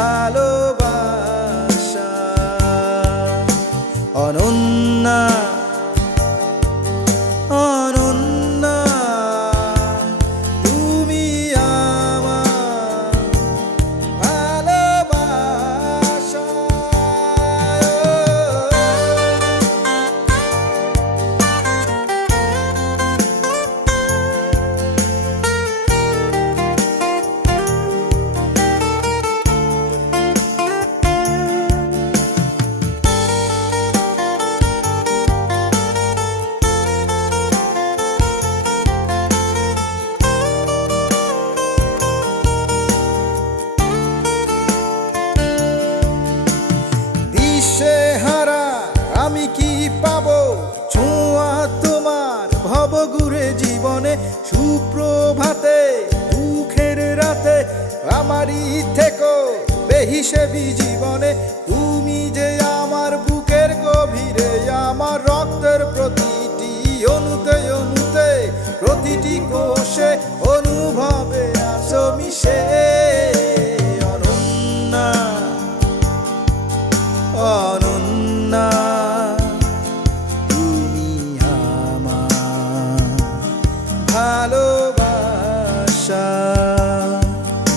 ভালোবাসা। অনন্যা অনন্যা তুমি আমার ভালোবাসা। দিশেহারা আমি কি পাবো ছোঁয়া তোমার ভবঘুরে জীবনে। সুপ্রভাতে দুঃখের রাতে আমারই থেকো বেহিসেবি জীবনে। তুমি যে আমার বুকের গভীরে, আমার রক্তের প্রতিটি অনুতে অনুতে, প্রতিটি কোষে অনুভবে আছো মিশে।